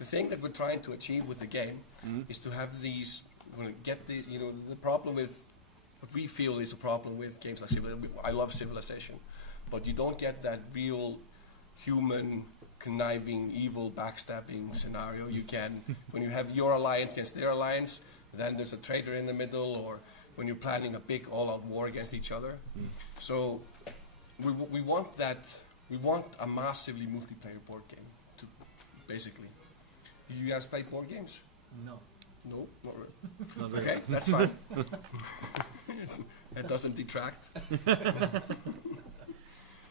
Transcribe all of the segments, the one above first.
the thing that we're trying to achieve with the game is to have these, get the, the problem with, what we feel is a problem with games like Civilization. I love Civilization, but you don't get that real human, conniving, evil, backstabbing scenario. You can, when you have your alliance against their alliance, then there's a traitor in the middle, or when you're planning a big all-out war against each other. So we want that, we want a massively multiplayer board game, to basically. You guys play board games? No. No? Not really. Not really. Okay, that's fine. It doesn't detract.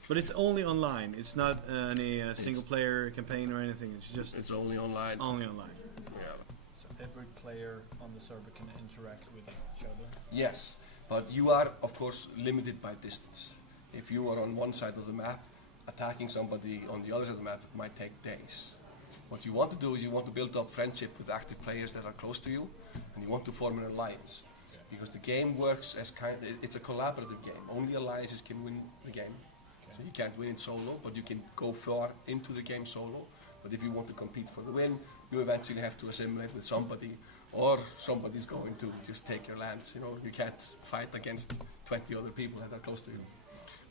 But it's only online. It's not any single-player campaign or anything. It's just It's only online. only online. Yeah. So every player on the server can interact with each other? Yes, but you are, of course, limited by distance. If you are on one side of the map, attacking somebody on the other side of the map might take days. What you want to do is you want to build up friendship with active players that are close to you, and you want to form an alliance. Because the game works as it's a collaborative game. Only alliances can win the game. So you can't win it solo, but you can go far into the game solo. But if you want to compete for the win, you eventually have to assimilate with somebody, or somebody's going to just take your lands. You can't fight against 20 other people that are close to you.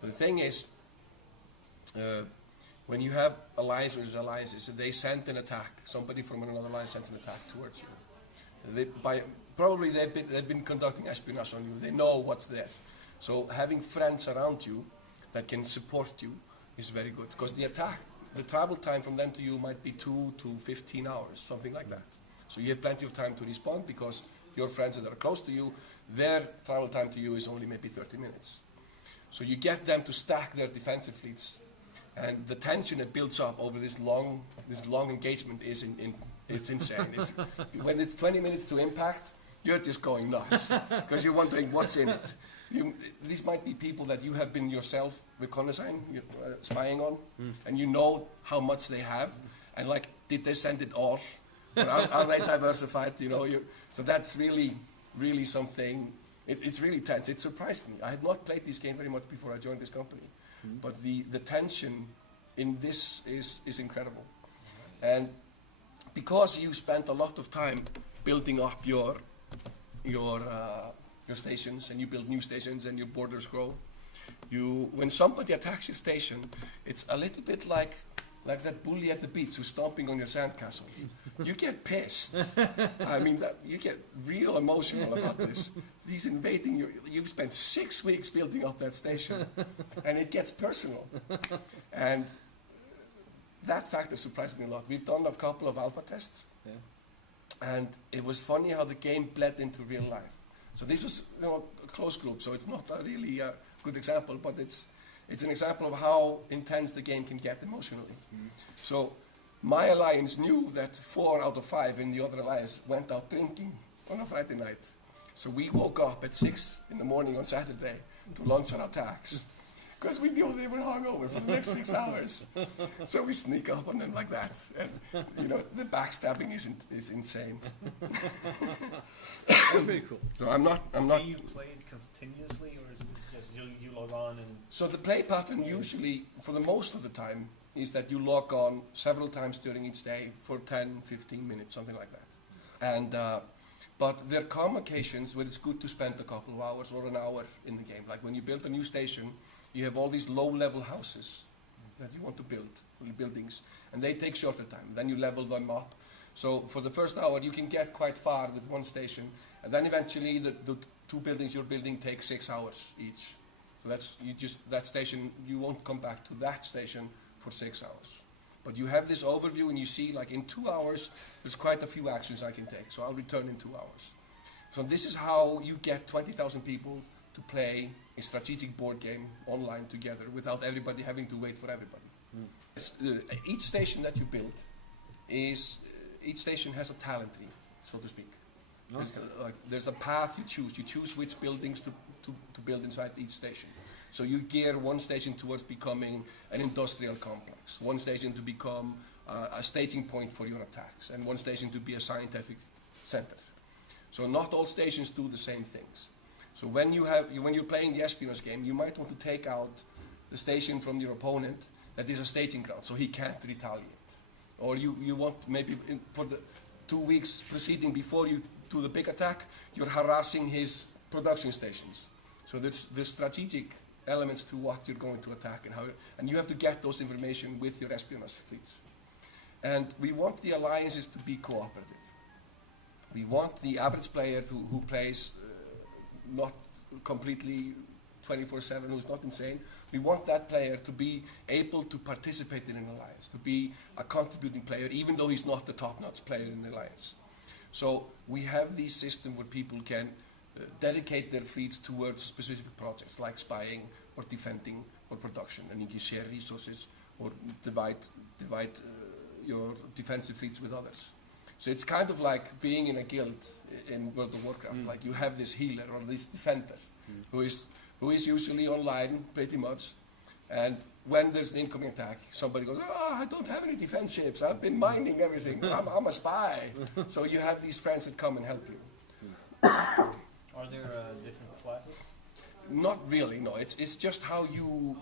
But the thing is, when you have alliance versus alliances, they send an attack. Somebody from another alliance sends an attack towards you. Probably they've been conducting espionage on you. They know what's there. So having friends around you that can support you is very good. Because the travel time from them to you might be 2 to 15 hours, something like that. So you have plenty of time to respond, because your friends that are close to you, their travel time to you is only maybe 30 minutes. So you get them to stack their defensive fleets, and the tension that builds up over this long engagement is it's insane. When it's 20 minutes to impact, you're just going nuts because you're wondering what's in it. These might be people that you have been yourself reconnaissing, spying on, and you know how much they have, and like, did they send it all? Or are they diversified? So that's really, really something. It's really tense. It surprised me. I had not played this game very much before I joined this company, but the tension in this is incredible, and because you spent a lot of time building up your stations, and you build new stations, and your borders grow. When somebody attacks your station, it's a little bit like that bully at the beach who's stomping on your sandcastle. You get pissed. I mean, you get real emotional about this. He's invading you've spent 6 weeks building up that station, and it gets personal. And that factor surprised me a lot. We've done a couple of alpha tests, and it was funny how the game bled into real life. So this was a close group, so it's not really a good example, but it's an example of how intense the game can get emotionally. So my alliance knew that 4 out of 5 in the other alliance went out drinking on a Friday night. So we woke up at 6 in the morning on Saturday to launch our attacks, because we knew they were hungover for the next 6 hours. So we sneak up on them like that, and the backstabbing is insane. That's pretty cool. So I'm not. Do you play it continuously, or is it just you log on and? So the play pattern usually, for the most of the time, is that you log on several times during each day for 10, 15 minutes, something like that. And but there come occasions where it's good to spend a couple of hours or an hour in the game. Like when you build a new station, you have all these low-level houses that you want to build, buildings, and they take shorter time. Then you level them up. So for the first hour, you can get quite far with one station, and then eventually the 2 buildings you're building take 6 hours each. So that station, you won't come back to that station for 6 hours. But you have this overview, and you see, like, in 2 hours, there's quite a few actions I can take. So I'll return in 2 hours. So this is how you get 20,000 people to play a strategic board game online together without everybody having to wait for everybody. Each station that you build each station has a talent tree, so to speak. There's a path you choose. You choose which buildings to build inside each station. So you gear one station towards becoming an industrial complex, one station to become a staging point for your attacks, and one station to be a scientific center. So not all stations do the same things. So when you're playing the espionage game, you might want to take out the station from your opponent that is a staging ground, so he can't retaliate. or you want maybe for the 2 weeks preceding before you do the big attack, you're harassing his production stations. So there's strategic elements to what you're going to attack and you have to get those information with your espionage fleets. And we want the alliances to be cooperative. We want the average player who plays not completely 24/7, who's not insane. We want that player to be able to participate in an alliance, to be a contributing player, even though he's not the top-notch player in the alliance. So we have this system where people can dedicate their fleets towards specific projects like spying or defending or production, and you can share resources or divide your defensive fleets with others. So it's kind of like being in a guild in World of Warcraft. Like you have this healer or this defender who is usually online pretty much, and when there's an incoming attack, somebody goes, I don't have any defense ships, I've been mining everything, I'm a spy. So you have these friends that come and help you. Are there different classes? Not really, no. It's just how you,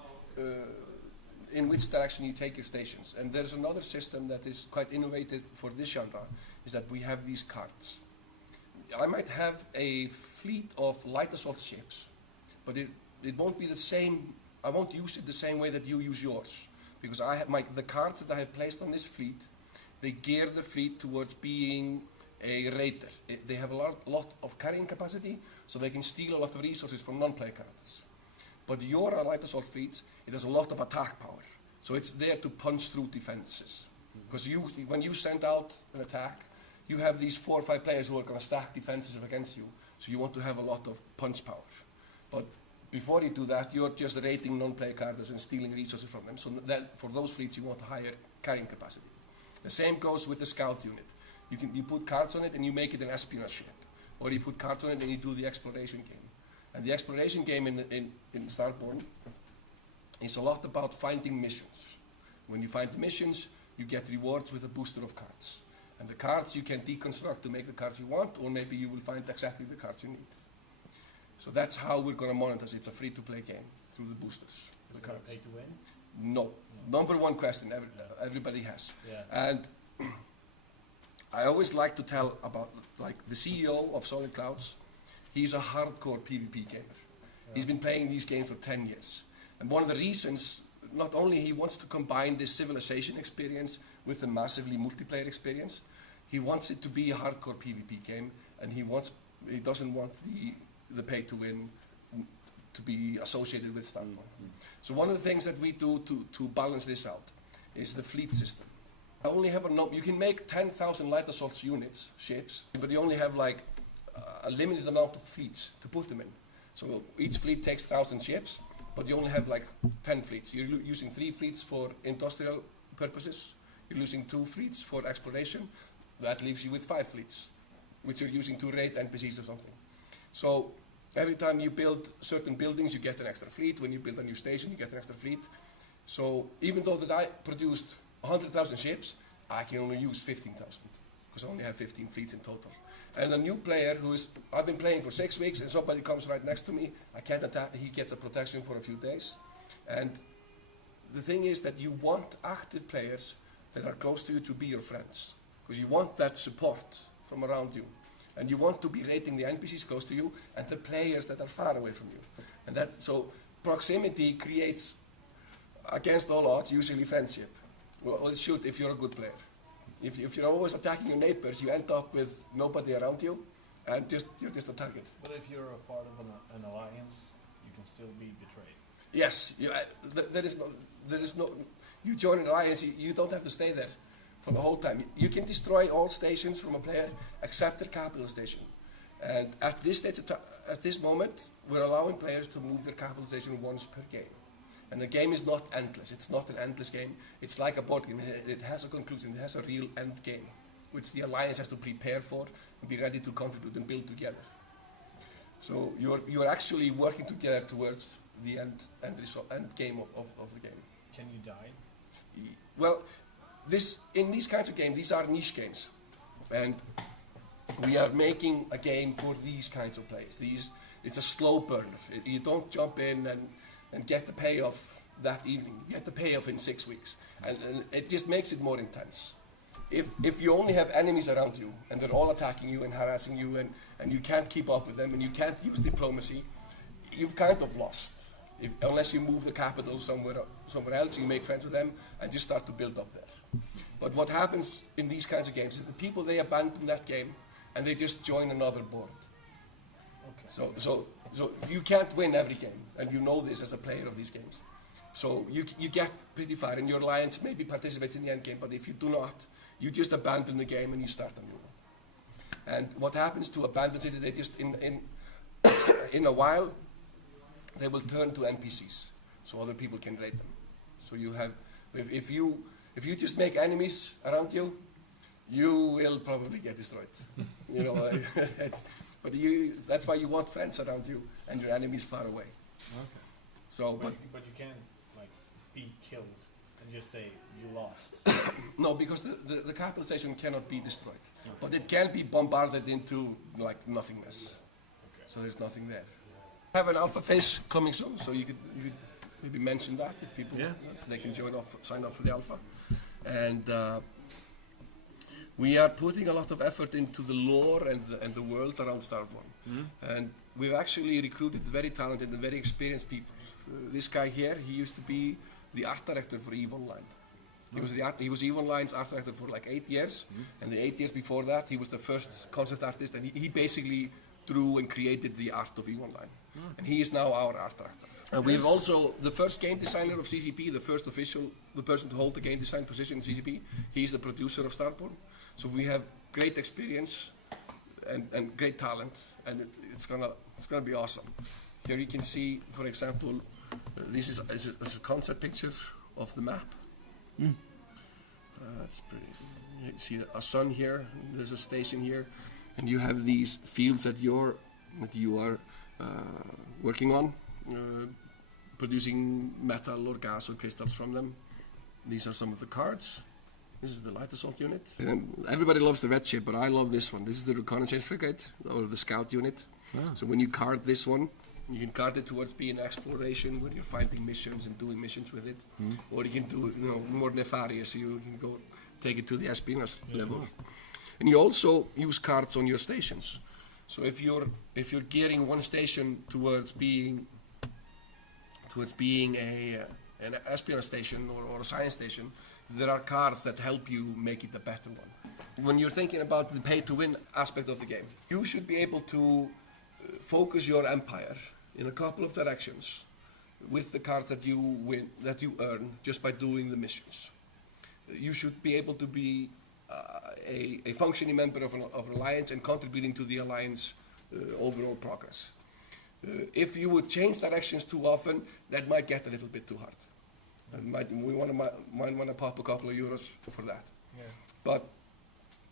in which direction you take your stations. And there's another system that is quite innovative for this genre, is that we have these cards. I might have a fleet of light assault ships, but it won't be the same. I won't use it the same way that you use yours, because I have the cards that I have placed on this fleet, they gear the fleet towards being a raider. They have a lot of carrying capacity, so they can steal a lot of resources from non-player characters. But your light assault fleet, it has a lot of attack power, so it's there to punch through defenses. Because when you send out an attack, you have these 4 or 5 players who are going to stack defenses against you, so you want to have a lot of punch power. But before you do that, you're just raiding non-player characters and stealing resources from them, so that for those fleets you want a higher carrying capacity. The same goes with the scout unit. You put cards on it and you make it an espionage ship, or you put cards on it and you do the exploration game. And the exploration game in Starborne is a lot about finding missions. When you find missions, you get rewards with a booster of cards. And the cards you can deconstruct to make the cards you want, or maybe you will find exactly the cards you need. So that's how we're going to monetize. It's a free-to-play game through the boosters. Is there a pay to win? No. Number one question everybody has. Yeah. And I always like to tell about, like, the CEO of Solid Clouds. He's a hardcore PvP gamer. Yeah. He's been playing these games for 10 years. And one of the reasons, not only he wants to combine this civilization experience with the massively multiplayer experience, he wants it to be a hardcore PvP game, and he doesn't want the pay to win to be associated with Starborne. So one of the things that we do to balance this out is the fleet system. I only have you can make 10,000 light assault units, ships, but you only have like a limited amount of fleets to put them in. So each fleet takes 1,000 ships, but you only have like 10 fleets. You're using 3 fleets for industrial purposes. You're using 2 fleets for exploration. That leaves you with 5 fleets, which you're using to raid NPCs or something. So every time you build certain buildings, you get an extra fleet. When you build a new station, you get an extra fleet. So even though that I produced 100,000 ships, I can only use 15,000, because I only have 15 fleets in total. And a new player I've been playing for 6 weeks, and somebody comes right next to me, I can't attack, he gets a protection for a few days. And the thing is that you want active players that are close to you to be your friends, because you want that support from around you. And you want to be rating the NPCs close to you and the players that are far away from you. And so proximity creates, against all odds, usually friendship. Well, it should if you're a good player. If you're always attacking your neighbors, you end up with nobody around you, and you're just a target. But if you're a part of an alliance, you can still be betrayed. Yes, there is no. You join an alliance, you don't have to stay there for the whole time. You can destroy all stations from a player except their capital station. And at this stage, at this moment, we're allowing players to move their capital station once per game. And the game is not endless. It's not an endless game. It's like a board game. It has a conclusion. It has a real end game, which the alliance has to prepare for and be ready to contribute and build together. So you're actually working together towards the end game of the game. Can you die? Well, in these kinds of games, these are niche games, and we are making a game for these kinds of plays. It's a slow burner. You don't jump in and get the payoff that evening. You get the payoff in 6 weeks, and it just makes it more intense. if you only have enemies around you and they're all attacking you and harassing you and you can't keep up with them and you can't use diplomacy, you've kind of lost. Unless you move the capital somewhere else, you make friends with them and just start to build up there. But what happens in these kinds of games is the people, they abandon that game and they just join another board. Okay. So you can't win every game, and you know this as a player of these games. So you get pretty far, and your alliance maybe participates in the end game, but if you do not, you just abandon the game and you start a new one. And what happens to abandoned cities, they just in a while, they will turn to NPCs, so other people can raid them. So you have, if you just make enemies around you, you will probably get destroyed. You know, but that's why you want friends around you and your enemies far away. Okay. So, but you can't like be killed and just say you lost. No, because the capital station cannot be destroyed, but it can be bombarded into like nothingness. Okay. So there's nothing there. I have an alpha phase coming soon, so you could maybe mention that if people they can sign up for the alpha, and we are putting a lot of effort into the lore and the world around Starborne, and we've actually recruited very talented and very experienced people. This guy here, he used to be the art director for EVE Online. He was EVE Online's art director for like 8 years, and the 8 years before that, he was the first concept artist, and he basically drew and created the art of EVE Online. And he is now our art director. And we have also the first game designer of CCP, the person to hold the game design position in CCP. He's the producer of Starborne. So we have great experience and great talent, and it's gonna be awesome. Here you can see, for example, this is a concept picture of the map. That's pretty. You see a sun here. There's a station here, and you have these fields that you are working on, producing metal or gas or crystals from them. These are some of the cards. This is the light assault unit. And everybody loves the red ship, but I love this one. This is the reconnaissance frigate, or the scout unit. So when you card this one, you can card it towards being exploration, where you're finding missions and doing missions with it. Or you can do it, more nefarious. You can go take it to the espionage level. And you also use cards on your stations. So if you're gearing one station towards being an espionage station or a science station, there are cards that help you make it a better one. When you're thinking about the pay-to-win aspect of the game, you should be able to focus your empire in a couple of directions with the cards that you earn just by doing the missions. You should be able to be a functioning member of an alliance and contributing to the alliance overall progress. If you would change directions too often, that might get a little bit too hard. Might want to pop a couple of euros for that. Yeah. But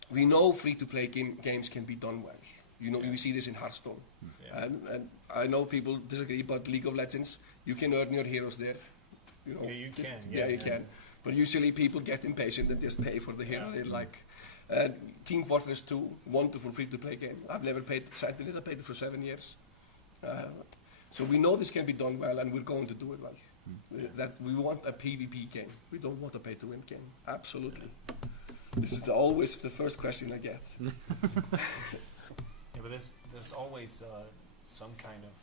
we know free-to-play games can be done well. We see this in Hearthstone. Yeah. And I know people disagree, but League of Legends, you can earn your heroes there. Yeah, you can. Yeah, you can. But usually people get impatient and just pay for the hero they like. Team Fortress 2, wonderful free-to-play game. I've never paid the cent in it. I played it for 7 years. So we know this can be done well, and we're going to do it well. That we want a PvP game. We don't want a pay-to-win game. Absolutely. This is always the first question I get. Yeah, but there's always some kind of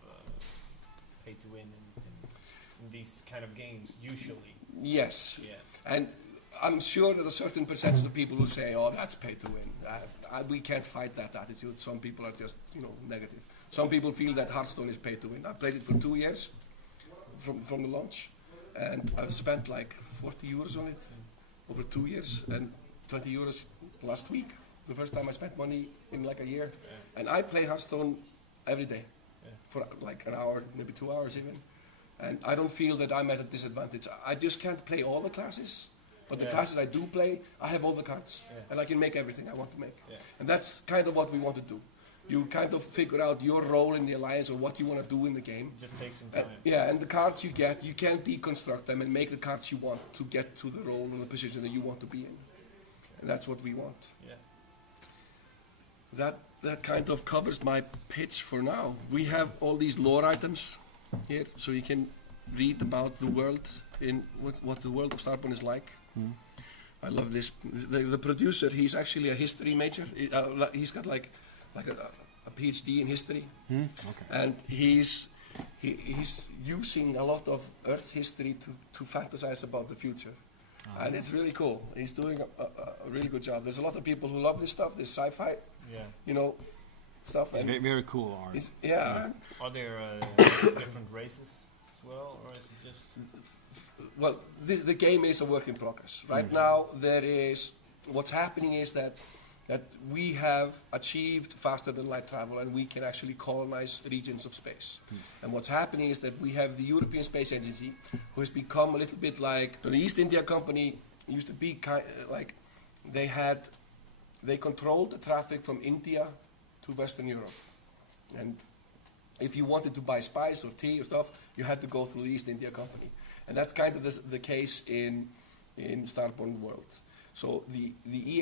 pay-to-win in these kind of games, usually. Yes. Yeah. And I'm sure that a certain percentage of people will say, "Oh, that's pay-to-win." We can't fight that attitude. Some people are just, negative. Some people feel that Hearthstone is pay-to-win. I played it for 2 years from the launch, and I've spent like 40 euros on it over 2 years, and 20 euros last week. The first time I spent money in like a year. Yeah. And I play Hearthstone every day for like an hour, maybe 2 hours even. And I don't feel that I'm at a disadvantage. I just can't play all the classes, but the classes I do play, I have all the cards, and I can make everything I want to make. Yeah. And that's kind of what we want to do. You kind of figure out your role in the alliance or what you want to do in the game. Just take some time. And the cards you get, you can deconstruct them and make the cards you want to get to the role and the position that you want to be in. Okay. And that's what we want. Yeah. That kind of covers my pitch for now. We have all these lore items here, so you can read about the world, what the world of Starborne is like. I love this. The producer, he's actually a history major. He's got like a PhD in history, Okay. and he's using a lot of Earth history to fantasize about the future, and it's really cool. He's doing a really good job. There's a lot of people who love this stuff, this sci-fi, stuff. It's very cool art. Are there different races as well, or is it just? Well, the game is a work in progress. Right now, what's happening is that we have achieved faster than light travel, and we can actually colonize regions of space. And what's happening is that we have the European Space Agency, who has become a little bit like the East India Company used to be. Like they controlled the traffic from India to Western Europe, and if you wanted to buy spice or tea or stuff, you had to go through the East India Company. And that's kind of the case in Starborne world. So the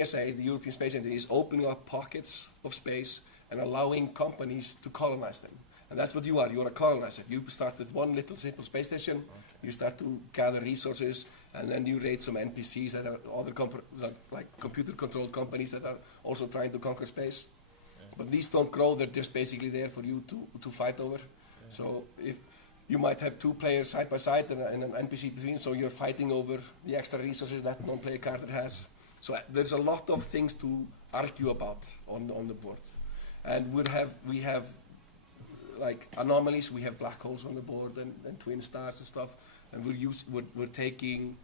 ESA, the European Space Agency, is opening up pockets of space and allowing companies to colonize them. And that's what you are. You are a colonizer. You start with one little simple space station. You start to gather resources, and then you raid some NPCs that are other like computer-controlled companies that are also trying to conquer space. But these don't grow. They're just basically there for you to fight over. So if you might have two players side by side and an NPC between, so you're fighting over the extra resources that one-player character has. So there's a lot of things to argue about on the board. And we have like anomalies, we have black holes on the board and twin stars and stuff. And we're taking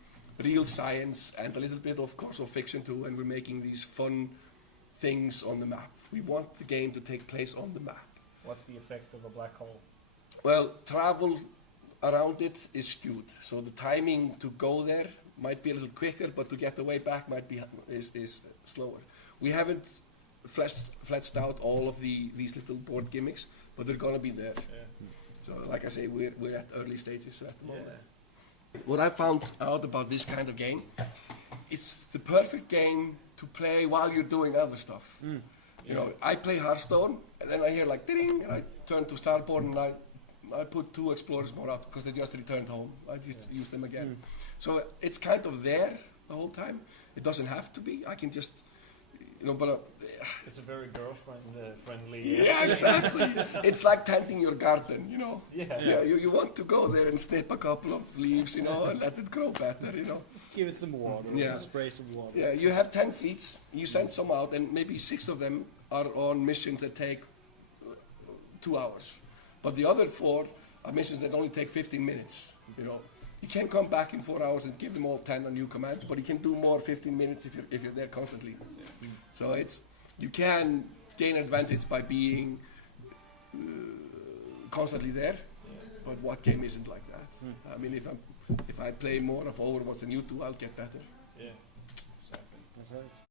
real science and a little bit, of course, of fiction too, and we're making these fun things on the map. We want the game to take place on the map. What's the effect of a black hole? Well, travel around it is skewed, so the timing to go there might be a little quicker, but to get the way back is slower. We haven't fleshed out all of these little board gimmicks, but they're gonna be there. So, like I say, we're at early stages at the moment. What I found out about this kind of game, it's the perfect game to play while you're doing other stuff. You know, I play Hearthstone, and then I hear like ding, and I turn to Starborne, and I put 2 explorers more out because they just returned home. I just use them again. So it's kind of there the whole time. It doesn't have to be. I can just, but it's a very girlfriend-friendly. Yeah, exactly. It's like tending your garden, Yeah. You want to go there and snip a couple of leaves, and let it grow better, Give it some water. Yeah. Spray some water. Yeah, you have 10 fleets. You send some out, and maybe 6 of them are on missions that take 2 hours. But the other 4 are missions that only take 15 minutes, You can't come back in 4 hours and give them all 10 a new command, but you can do more 15 minutes if you're there constantly. So you can gain advantage by being constantly there, but what game isn't like that? I mean, if I play more of Overwatch than you do, I'll get better. Yeah, exactly. That's right.